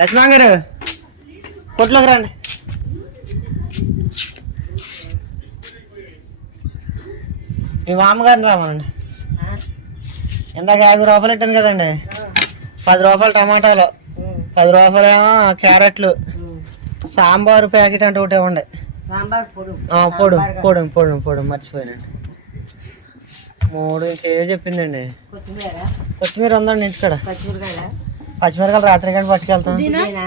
లక్ష్మణ్ గారు కొట్లోకి రండి. మీ మామగారిని రామనండి ఇందాక యాభై రూపాయలు ఇట్టాను కదండి. పది రూపాయలు టమాటాలు పది రూపాయలు ఏమో క్యారెట్లు సాంబారు ప్యాకెట్ అంటే ఒకటి ఇవ్వండి. పొడు. పొడు పొడు పొడు మర్చిపోయానండి. మూడు ఇంకే చెప్పిందండి. కొత్తిమీర. ఉందండి ఇంటికాడ. పచ్చిమిరకాయలు రాత్రి గంట పట్టుకెళ్తాం. పుదీనా?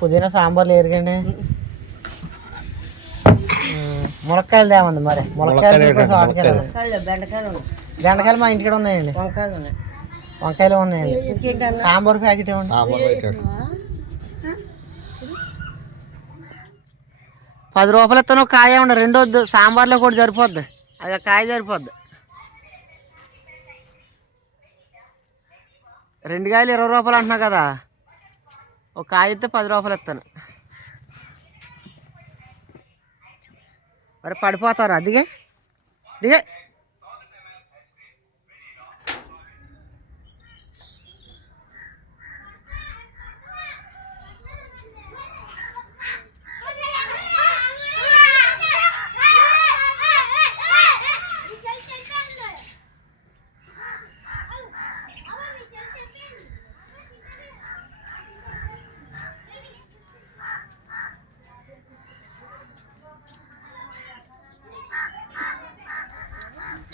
పుదీనా. సాంబార్లు ఏరికండి ములక్కాయలు తేమంది మరి. ములక్కాయలు కోసం ఆటకెళ్ళాలి కళ్ళు బెండకాయలు మా ఇంటికాడ ఉన్నాయండి. వంకాయలు ఉన్నాయి. వంకాయలు ఉన్నాయండి. సాంబార్ ప్యాకెట్ ఇవ్వండి పది రూపాయలు ఇస్తాను ఒక కాయ ఉండి రెండు వద్దు సాంబార్లో కూడా సరిపోద్ది. అది ఒక కాయ సరిపోద్ది. రెండు కాయలు ఇరవై రూపాయలు అంటున్నావు కదా. ఒక కాయ ఇస్తే పది రూపాయలు ఇస్తాను. మరి పడిపోతారు దిగే. దిగే.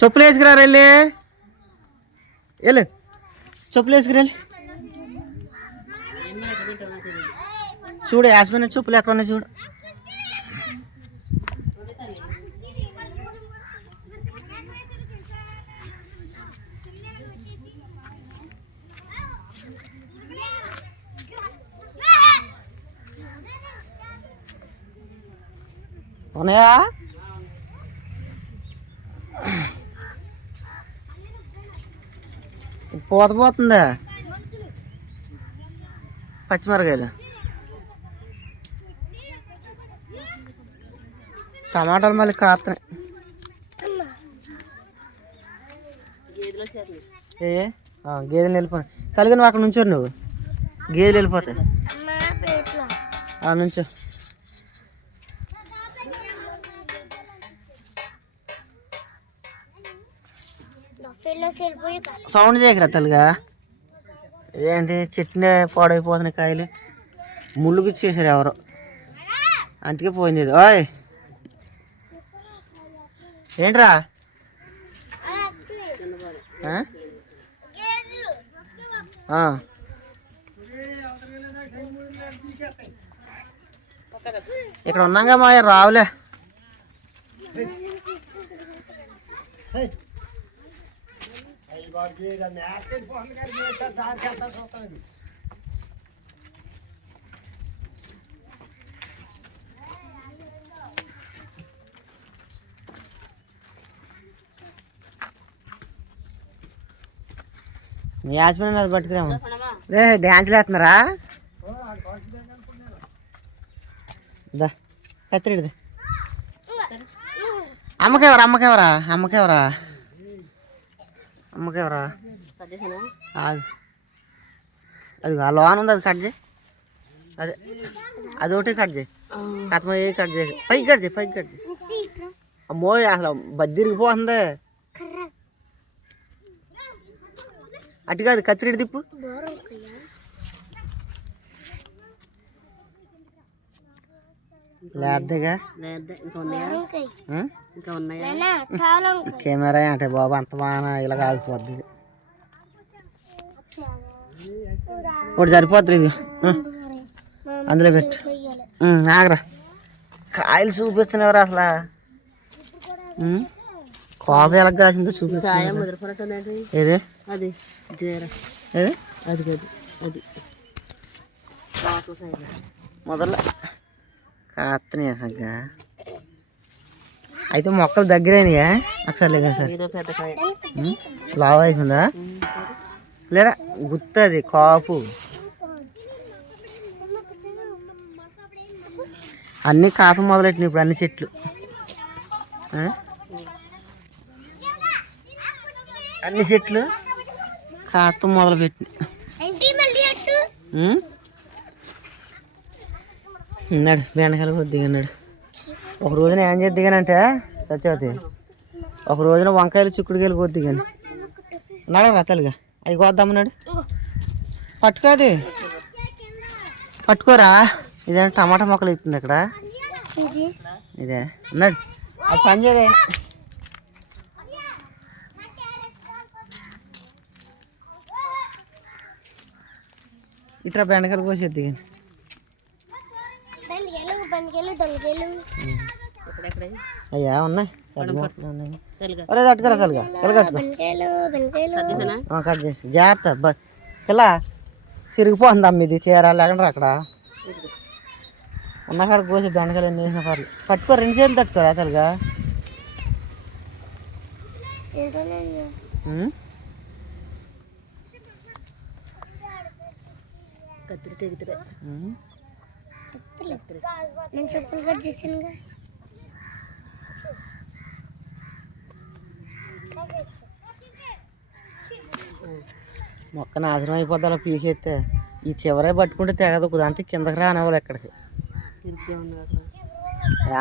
చెప్పులు వేసుకురా వెళ్ళి వెళ్ళు చెప్పులు వేసుకురా వెళ్ళి చూడు యాస్మిన్ చెప్పులు ఎక్కడ ఉన్నాయి చూడు ఉన్నాయా పోతుందా పచ్చిమిరకాయలు. టమాటాలు మళ్ళీ కాస్తున్నాయి ఏ? గేదెలు వెళ్ళిపోయి కలిగి నువ్వు అక్కడ నుంచో నువ్వు? గేదెలు వెళ్ళిపోతాయి. ఆ నుంచో. సౌండ్ చేయకరా తల్లిగా ఏంటి చెట్నీ పాడైపోతున్నాయి కాయలు. ముళ్ళుకి ఇచ్చేసారు ఎవరు. అందుకే పోయింది ఓయ్! ఏంట్రా? ఇక్కడ ఉన్నాగా మా రావులే. మీ యాస్మిన్ అది పట్టుకురాము. రే డ్యాన్స్లు వేస్తున్నారా దా కత్తిరిది అమ్మకెవరా అమ్మకెవరా అమ్మకెవరా? అమ్మకెవరా. అది ఆ లోన్ ఉంది అది కట్ చేయి. అదే అది ఒకటి కట్ చేయి. కథమ ఏ కట్ చేయి పైకి కట్ చేయి పైకి కట్ చేయి. అమ్మో అసలు బద్దిరిగిపోతుంది అటు కాదు కత్తిరి తిప్పు. లేద్దగా. ఇంకా ఉన్నాయా? కెమెరా అంటే బాబు? అంత బాగా ఇలా కాలిపోద్ది. ఒకటి సరిపోతుంది ఇది. అందులో పెట్టు. ఆగరా. కాయలు చూపిస్తున్నవారు అసలు. కోపం ఎలా కాసిందో ఏది? అది. జీర. ఏది? అది అది. అది మొదల. కాత్తనే సగ్గా. అయితే మొక్కలు దగ్గరేనాయా? ఒకసారి లేదా సార్? లావ్ అయిపోయిందా? లేదా గుత్తది కాపు. అన్ని కాత మొదలెట్టినాయి ఇప్పుడు అన్ని చెట్లు? అన్ని చెట్లు కాత మొదలు పెట్టినాయి? ఉన్నాడు బెండకాయలు కొద్దిగా ఉన్నాడు. ఒక రోజున ఏం చేద్దిగానంటే సత్యవతి ఒక రోజున వంకాయలు చిక్కుడుకాయలు కొద్దిగాను ఉన్నాడు రతలుగా అవి కోద్దామన్నాడు పట్టుకోది. పట్టుకోరా. ఇదే టమాటా మొక్కలు ఇస్తుంది ఇక్కడ ఇదే. ఉన్నాడు అది పని చేయదే ఇట్లా బెండకాయలు కోసేద్ది కానీ. అయ్యా ఉన్నాయి. తెలుగా. ఒరే తట్టుకురా తలుగా. ఆ, కట్ చేసి. జాగ్రత్త ఇలా సిరిగిపోతుంది అమ్మ ఇది. చీర లేకుండా అక్కడ. ఉన్న కాడ కోసి బెండకాయలు ఎన్ని వేసిన పర్లేదు పట్టుకో రెండు చేతులు తట్టుకోరా ఉం? కత్తిరి తెగితే ఉం? నేను చెప్పులు కట్ చేసానుగా మొక్క నాశనం అయిపోద్ది అలా పీకెత్తే ఈ చివరే పట్టుకుంటే తెగదు దాంతో కిందకి రానివ్వాలి ఇక్కడికి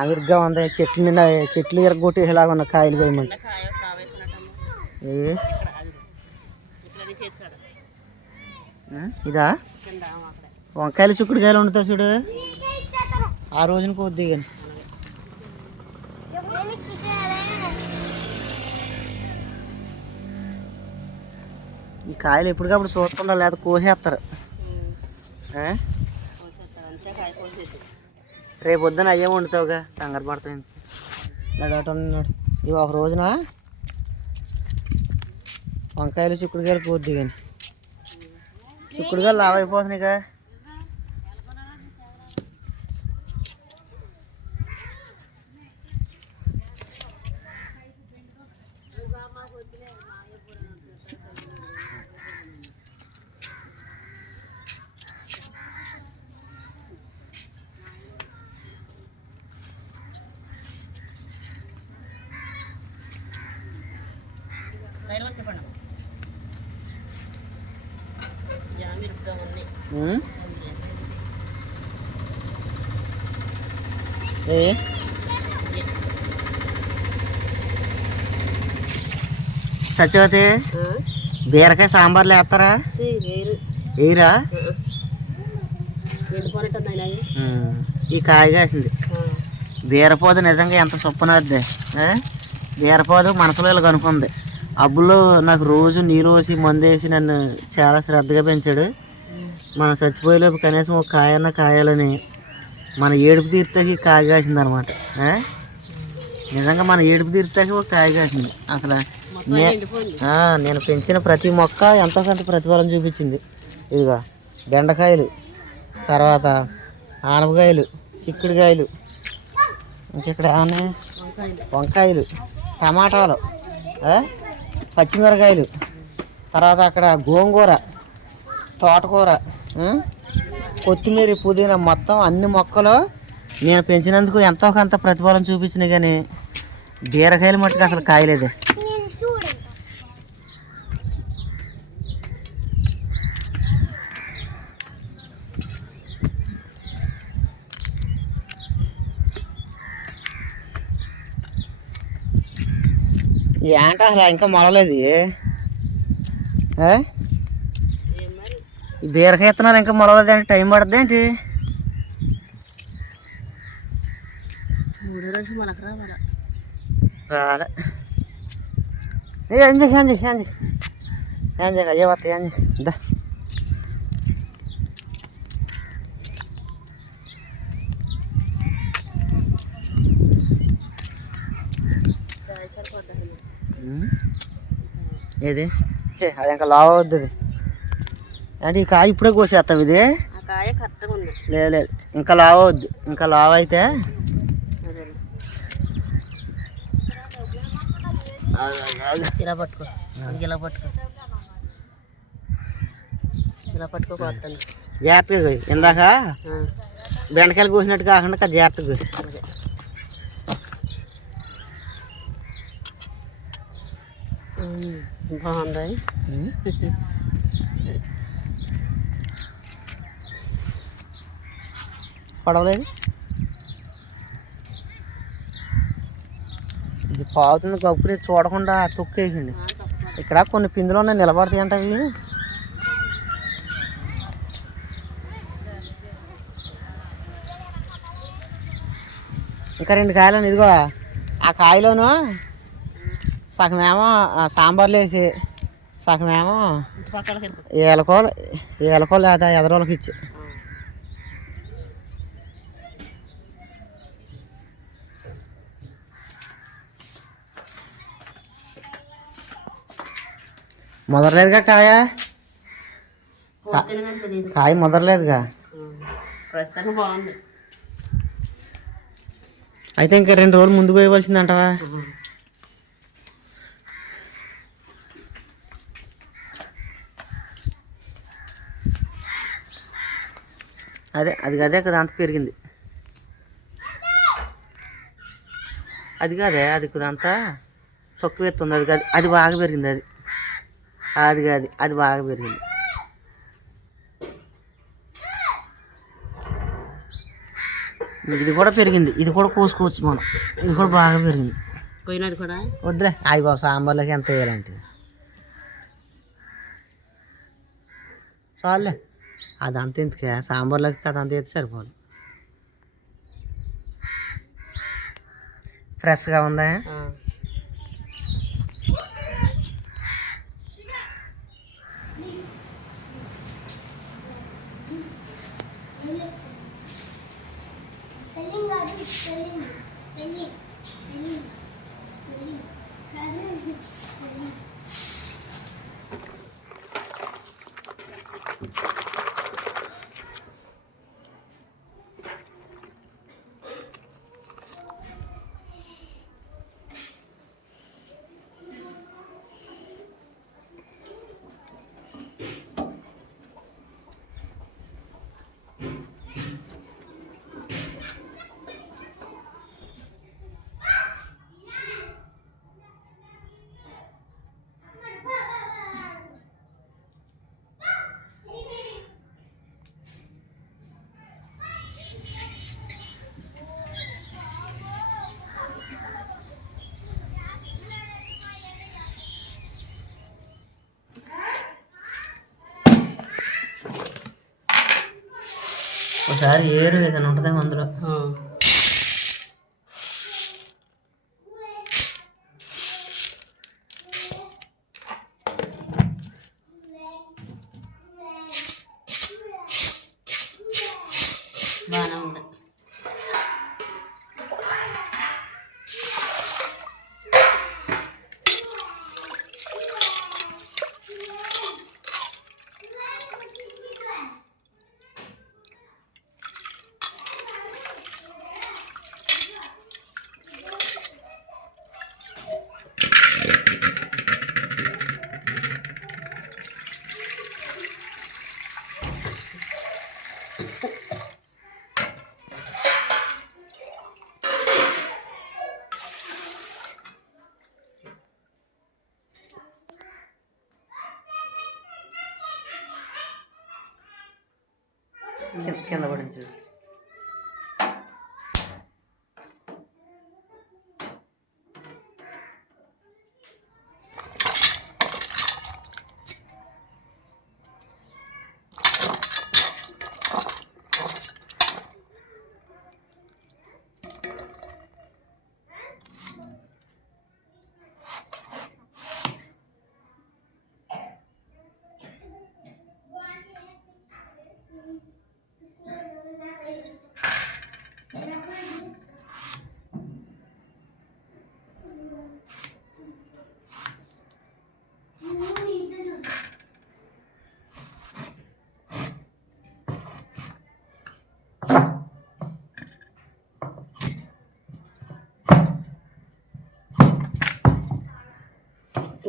ఇరుగ్గా ఉంది అక్కడ చెట్లు నిండా చెట్లు ఇరగొట్టేలాగా ఉన్న కాయలు పోయమండి ఏ? ఇదా? వంకాయలు చిక్కుడుకాయలు వండుతా చూడు. ఆ రోజున కొద్దిగా. ఈ కాయలు ఎప్పటికప్పుడు చూస్తుండా లేదా కోసేస్తారు. రేపు పొద్దున అయ్యే వండుతావుగా. కంగారు నడు ఇవి ఒక రోజున? వంకాయలు చిక్కుడుకాయలు పోద్ది కానీ చిక్కుడుకాయలు లావ్ ఏ? సత్యవతి బీరకాయ సాంబార్లు వేస్తారా వేయరా. ఈ కాయ కాసింది బీరపోదు నిజంగా ఎంత సొప్పనద్ది బీరపోదు మనసులో ఇలా కనుక్కుంది. అబ్బులో నాకు రోజు నీరు వేసి నన్ను చాలా శ్రద్ధగా పెంచాడు. మనం చచ్చిపోయేలోపు కనీసం ఒక కాయన్న కాయాలని మన ఏడుపు తీర్థకి కాయ కాసింది అనమాట నిజంగా మన ఏడుపు తీర్థకి ఒక కాయ కాసింది. అసలు నేను పెంచిన ప్రతి మొక్క ఎంతో కొంత ప్రతిఫలం చూపించింది. ఇదిగో బెండకాయలు తర్వాత ఆనపకాయలు చిక్కుడుకాయలు ఇంకెక్కడ ఏమన్నాయి వంకాయలు టమాటాలు? పచ్చిమిరకాయలు తర్వాత అక్కడ గోంగూర తోటకూర? కొత్తిమీర పుదీనా మొత్తం అన్ని మొక్కలు నేను పెంచినందుకు ఎంతో కొంత ప్రతిఫలం చూపించినాయి కానీ బీరకాయలు మట్టుకు అసలు కాయలేదు. ఏంట అసలు ఇంకా మొలలేదు? ఈ బీరకాయ విత్తనాలు ఇంకా మొలలేదు అంటే టైం పడుతుంది ఏంటి? మూడో రోజు మనకు రావాలా రాలే. ఏ అంజక్ అంజక్ అంజక్ అంజక్ అయ్యే వస్తాయి దా. ఏది? చే అది ఇంకా లావ్ అవుద్ది అది. అంటే ఈ కాయ ఇప్పుడే కోసేస్తావు ఇది? లేదు లేదు. ఇంకా లావ్ అవుద్ది ఇంకా లావ్ అయితే ఇలా పట్టుకో. ఇలా పట్టుకో. ఇలా పట్టుకో జాగ్రత్తగా. ఇందాక బెండకాయలు కోసినట్టు కాకుండా జాగ్రత్తగా బాగుంది. పడవలేదు. ఇది పావుతుంది కప్పుని చూడకుండా తొక్కేసింది. ఇక్కడ కొన్ని పిందులు ఉన్నాయి నిలబడతాయి అంటే అవి. ఇంకా రెండు కాయలు ఇదిగో ఆ కాయలోను సగమేమో సాంబార్లో వేసి సగమేమో ఇంటి పక్కన వెళ్ళిపో. ఏలకో ఏలకో లేదా ఎదరోళ్ళకి ఇచ్చి. మొదలలేదుగా కాయ? కాయ మొదలలేదుగా ప్రస్తుతానికి బాగుంది. అయితే ఇంకా రెండు రోజులు ముందుకు వేయవలసిందంటవా అదే అది అదే కదా అంత పెరిగింది. అది కాదే అది అంతా తక్కువ ఎత్తుంది అది కాదు. అది బాగా పెరిగింది అది. అది కాదు అది బాగా పెరిగింది. ఇది కూడా పెరిగింది ఇది కూడా కోసుకోవచ్చు మనం. ఇది కూడా బాగా పెరిగింది. పోయినది కూడా? వద్దులే అయ్యి బాబు సాంబార్లోకి ఎంత వేయాలంటే. చాలులే అదంతా ఎందుకే? సాంబార్లోకి కదా అంత అయితే సరిపోదు. ఫ్రెష్గా ఉందా? ఒకసారి ఏరు ఏదైనా ఉంటుందేమో అందులో ఆ. బాగానే ఉంది కింద- పడించు పడింది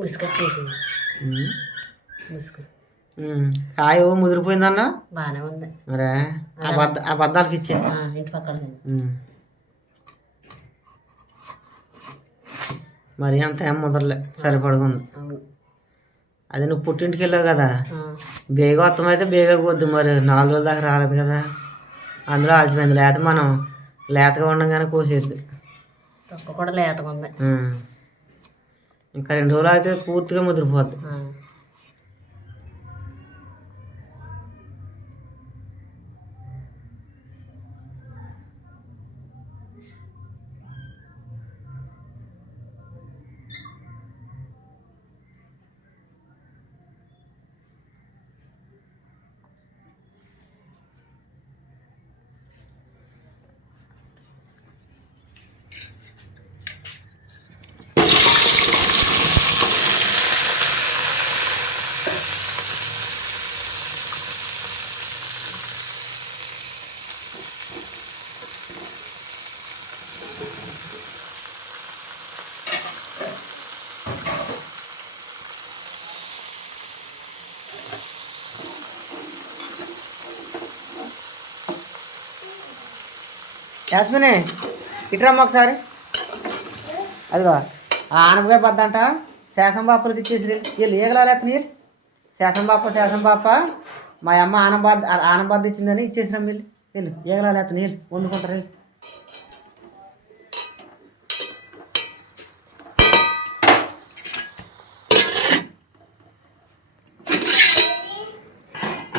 చూడు బిస్కెట్ చేసింది ఉమ్. బిస్కెట్ ఉమ్. కాయ ఓ ముదిరిపోయిందన్నా? బాగానే ఉంది. మరే ఆ బద్ద ఆ బద్దాలకి ఇచ్చే ఆ, ఇంటి పక్కన. మరి అంత ఏం ముదరలే. సరిపడుకుంది. అది నువ్వు పుట్టింటికి వెళ్ళావు కదా. బేగ వత్తమైతే బేగ కొద్ది మరి. నాలుగు రోజుల దాకా రాలేదు కదా? అందులో ఆల్చిపోయింది లేత మనం లేతగా ఉండగానే కోసేద్ది. తొక్క కూడా లేతగా ఉంది. ఉమ్. ఇంకా రెండు రోజులు అయితే పూర్తిగా ముదిరిపోద్ది యాస్మిని ఇటురమ్మ ఒకసారి. అదిగో ఆ ఆనపకాయ పద్దంట. శేషం బాపలకి ఇచ్చేసి వీళ్ళు ఏగలాలేత నీళ్ళు శేషం బాప శేషం బాప. మా అమ్మ ఆనబాద్ ఆనబాద్ ఇచ్చిందని ఇచ్చేసినాం వీళ్ళు. వీళ్ళు ఏగలాలేత వీళ్ళు వండుకుంటారు వీళ్ళు.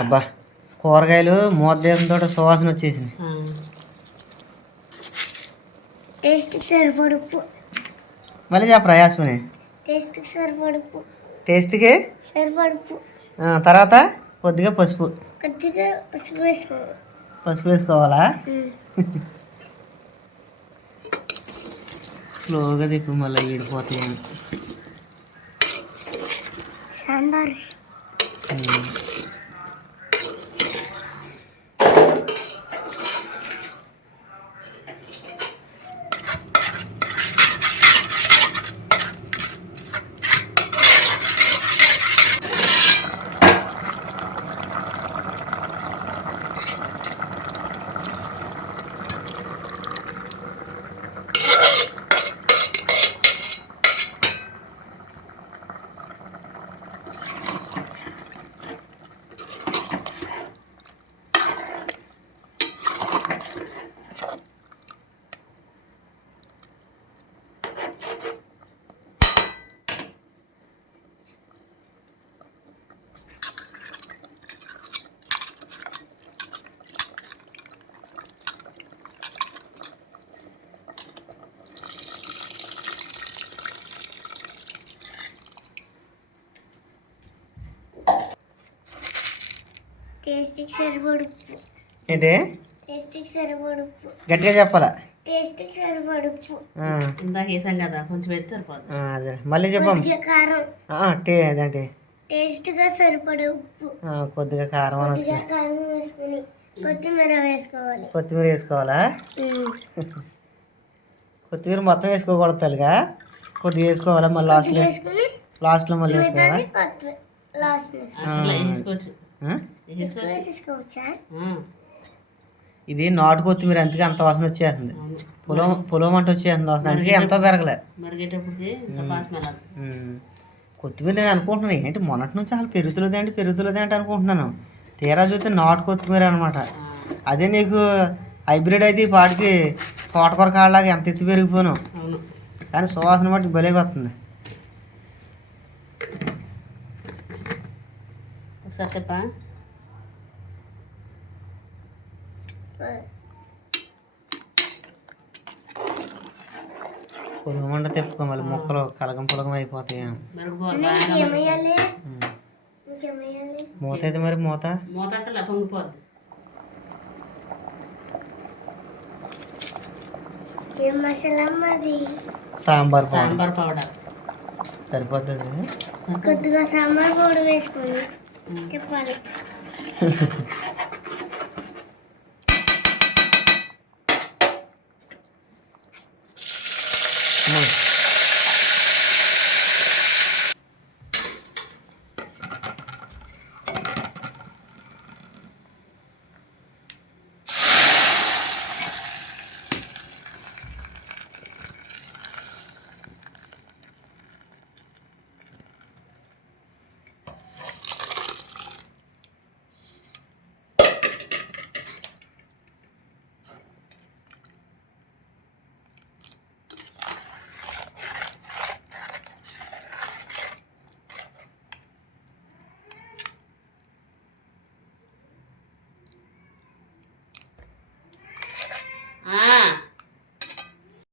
అబ్బా కూరగాయలు మూత సువాసన వచ్చేసింది. ఆ. టేస్ట్కి సరిపడుపు మళ్ళీ చెప్పరా యాస్మిని? టేస్ట్కి సరిపడుపు టేస్ట్కి? సరిపడుపు ఆ, తర్వాత కొద్దిగా పసుపు. కొద్దిగా పసుపు వేసుకోవాలి. పసుపు వేసుకోవాలా? స్లోగా దిక్కు మళ్ళీ ఈడిపోతాయి సాంబార్. టేస్ట్కి సరిపడుపు ఏంటి? టేస్ట్కి సరిపడుపు గట్టిగా చెప్పాలా? టేస్ట్కి సరిపడుపు ఆ, ఇందాక వేసాం కదా కొంచెం ఎత్తి అదే. మళ్ళీ చెప్పమ్మ. కొద్దిగా కారం. ఆ, టే అదేంటి? టేస్ట్గా సరిపడే ఉప్పు. ఆ, కొద్దిగా కారం కొద్దిగా కారం వేసుకుని కొత్తిమీర వేసుకోవాలి. కొత్తిమీర వేసుకోవాలా? కొత్తిమీర మొత్తం వేసుకోకూడదు తల్లిగా. కొద్దిగా వేసుకోవాలా మళ్ళీ లాస్ట్లో? వేసుకుని లాస్ట్లో మళ్ళీ వేసుకోవాలా? లాస్ట్ వేసుకోవచ్చు. వేసేసుకోవచ్చా ఆ. ఇది నాటు కొత్తిమీర అందుకే అంత వాసన వచ్చేస్తుంది. పొలం పొలం అంట వచ్చేస్తుంది వాసన. అందుకే ఎంతో పెరగలే. ఉమ్. కొత్తిమీర నేను అనుకుంటున్నాను. ఏంటి మొన్నటి నుంచి అసలు పెరుగుతులది ఏంటి పెరుగుతులది ఏంటి అనుకుంటున్నాను. తీరా చూస్తే నాటు కొత్తిమీర అనమాట అదే నీకు హైబ్రిడ్ అయితే పాటికి తోటకూర కాళ్ళలాగా ఎంత ఎత్తి పెరిగిపోను. కానీ సువాసన బట్టి భలేగా వస్తుంది. ఒకసారి చెప్పా? పొలం వంట తిప్పుకోవాలి మొక్కలు కలగం పొలగం అయిపోతాయి? మూత అయితే మరి మూత? మూత అక్కడ పొంగిపోద్ది. ఏం మసాలా మాది సాంబార్ పౌడర్. సాంబార్ పౌడర్. సరిపోతుంది కొద్దిగా సాంబార్ పౌడర్ వేసుకొని చెప్పాలి